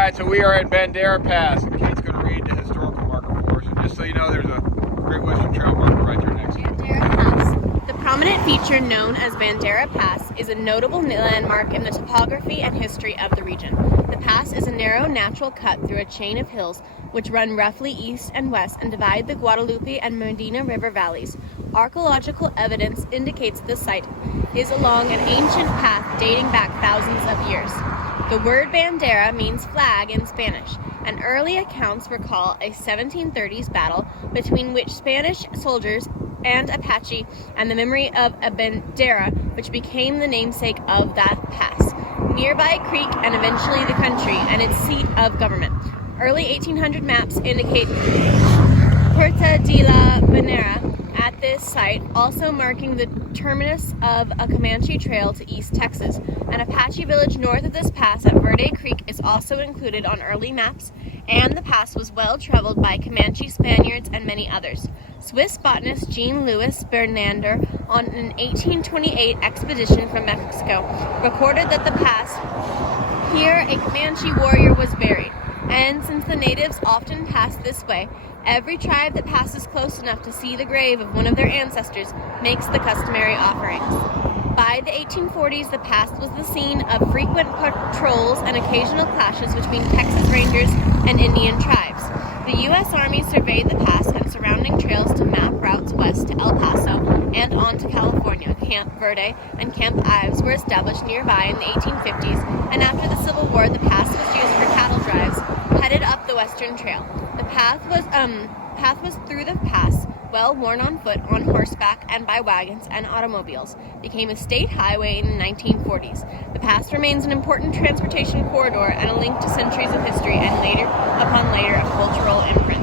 Alright, so we are at Bandera Pass, and Kate's going to read the historical marker for us. And just so you know, there's a Great Western Trail marker right there next to it. Bandera Pass. The prominent feature known as Bandera Pass is a notable landmark in the topography and history of the region. The pass is a narrow natural cut through a chain of hills which run roughly east and west and divide the Guadalupe and Medina River valleys. Archaeological evidence indicates the site is along an ancient path dating back thousands of years. The word bandera means flag in Spanish, and early accounts recall a 1730s battle between which Spanish soldiers and Apache, and the memory of a bandera which became the namesake of that pass. Nearby creek and eventually the country and its seat of government. Early 1800 maps indicate Puerta de la Bandera at this site, also marking the terminus of a Comanche trail to East Texas. An Apache village north of this pass at Verde Creek is also included on early maps, and the pass was well traveled by Comanche Spaniards and many others. Swiss botanist Jean-Louis Bernander, on an 1828 expedition from Mexico, recorded that the pass here a Comanche warrior was buried, and since the natives often pass this way, every tribe that passes close enough to see the grave of one of their ancestors makes the customary offerings. By the 1840s, the pass was the scene of frequent patrols and occasional clashes between Texas Rangers and Indian tribes. The U.S. Army surveyed the pass and surrounding trails to map routes west to El Paso and on to California. Camp Verde and Camp Ives were established nearby in the 1850s, and after the Civil War, the pass was used for cattle drives headed up the Western Trail. The path was through the pass, well worn on foot, on horseback, and by wagons and automobiles. Became a state highway in the 1940s. The pass remains an important transportation corridor and a link to centuries of history and later, upon later, of cultural imprint.